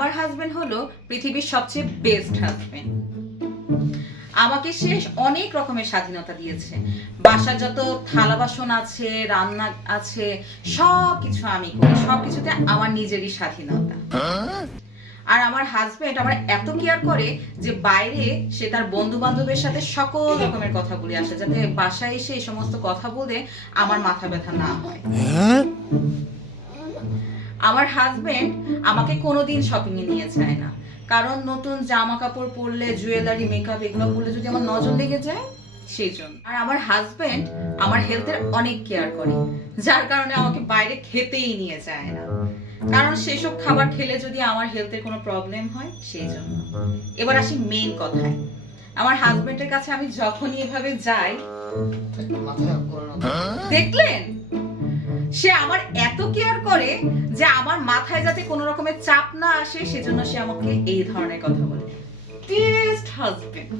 আমার হাজবেন্ড হলো পৃথিবীর সবচেয়ে বেস্ট হাজবেন্ড। আমাকে সে অনেক রকমের স্বাধীনতা দিয়েছে। বাসার যত থালা বাসন আছে, রান্না আছে, সবকিছু আমি করি, সবকিছুতে আমার নিজেরই স্বাধীনতা। আর আমার হাজবেন্ড আমার এত কেয়ার করে যে বাইরে সে তার বন্ধু বান্ধবের সাথে সকল রকমের কথা বলে আসে, যাতে বাসায় এসে এই সমস্ত কথা বলে আমার মাথা ব্যথা না হয়। আমার হাজবেন্ড আমাকে কোনোদিন শপিং এ নিয়ে যায় না, কারণ নতুন জামা কাপড় পরলে, জুয়েলারি, মেকআপ এগুলো পরলে যদি আমার নজর লেগে যায় সেই জন্য। আর আমার হাজবেন্ড আমার হেলথের অনেক কেয়ার করে, যার কারণে আমাকে বাইরে খেতেই নিয়ে যায় না, কারণ সেসব খাবার খেলে যদি আমার হেলথের কোনো প্রবলেম হয় সেই জন্য। এবার আসি মেইন কথায়। আমার হাজবেন্ডের কাছে আমি যখনই এভাবে যাই, দেখলেন সে আমার এত কেয়ার করে যে আমার মাথায় যাতে কোনো রকমের চাপ না আসে সেজন্য সে আমাকে এই ধরনের কথা বলে। Best husband.